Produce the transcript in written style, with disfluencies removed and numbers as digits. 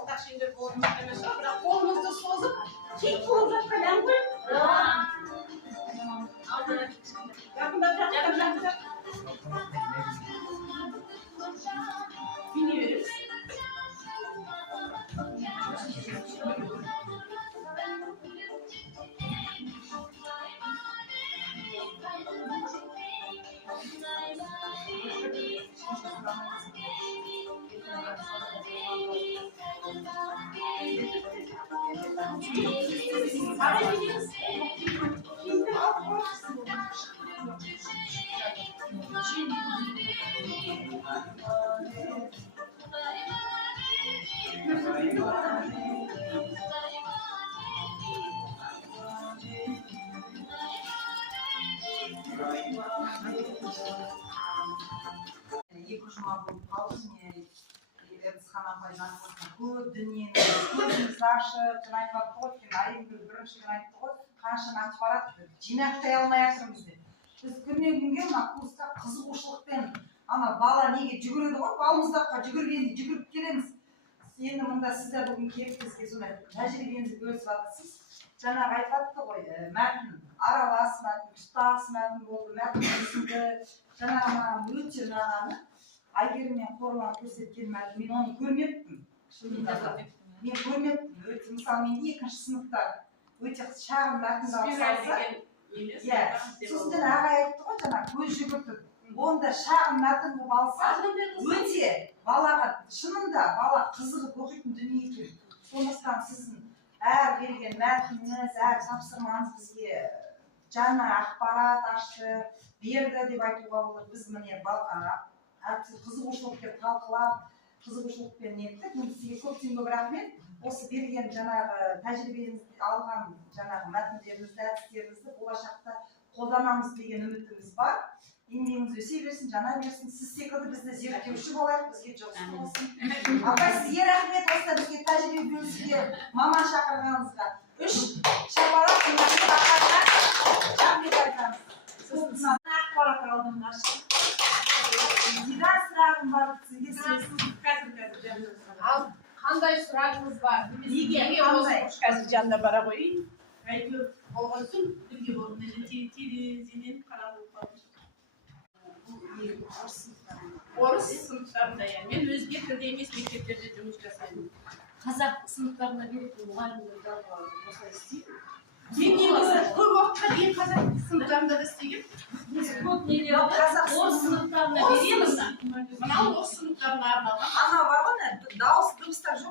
ортақ шеңбер болуы мүмкін емес шығар, бірақ қолыңызды созып кей толып жатқан ән ғой. Жақындап бине береміз. Екі жұма болып қалды, Эдісхан апай жаңылсын көп дүниені көзімізді ашып, жаңа айтып ғой, айымгүл бірінші күн айтты ғой, қанша ақпарат жинақтай алмай жатырмыз деп. Біз күннен күнге мына курсқа қызығушылықпен, ана бала неге жүгіреді ғой, балымыздаққа жүгіргенде жүгіріп келеміз. Енді мұнда сіздер бүгін келіп бізге сондай тәжірибеңізді бөлісіп жатырсыз. Жаңағы айтып жатты ғой, мәтін аралас мәтін, тұтас мәтін болды, мәтін түсінді. Жаңағы маған өте ұнағаны Айгерім мен Қорлан көрсеткен мәтін, мен оны көрмеппін. Мен көрмеппін. Мысалы, мен екінші сыныпта өте шағын мәтінді алсалса, сосын ағай айтты ғой, жаңа көз жүгіртіп, онда шағын мәтін болып алса, өте балаға, шынында бала қызығып оқитын дүние екен. Сондықтан сіздің әр берген мәтініңіз, әр тапсырмаңыз бізге жаңа ақпарат ашты, берді деп айтуға болады. Біз міне қызығушылықпен талқылап, қызығушылықпен еттік. Мен сізге көптен көп рахмет. Осы берген жаңағы тәжірибеңізді алған жаңағы мәтіндеріңізді, әдістеріңізді болашақта қолданамыз деген үмітіміз бар. Еңбегіңіз өсе берсін, жана берсін. Сіз секілді бізді зерттеуші болайық, бізге жұмыс болсын. Апай, сізге рахмет, осы бізге тәжірибе бөлісуге маман шақырғаныңызға. 3 шапалақ рахмет айтамыз. Сіздің ақпарат алдым нашық. Дидар сұрағым бар, сізге сөз. Ал қандай сұрағыңыз бар? Неге қазір жанында бара қойын? Әйтеуір болған соң бірге болған терезеден қарап қалып. Орыс сыныптарында, мен өзге тілде емес мектептерде жұмыс жасаймын. Қазақ сыныптарына беретін мұғалімдер осылай істейді. Мен көп уақытқа дейін қазақ сыныптарында да істегем. Көп нелер орыс сыныптарына береміз. Мынау орыс сыныптарына арналған. Ана бар ғой, дауыс дыбыстар жоқ.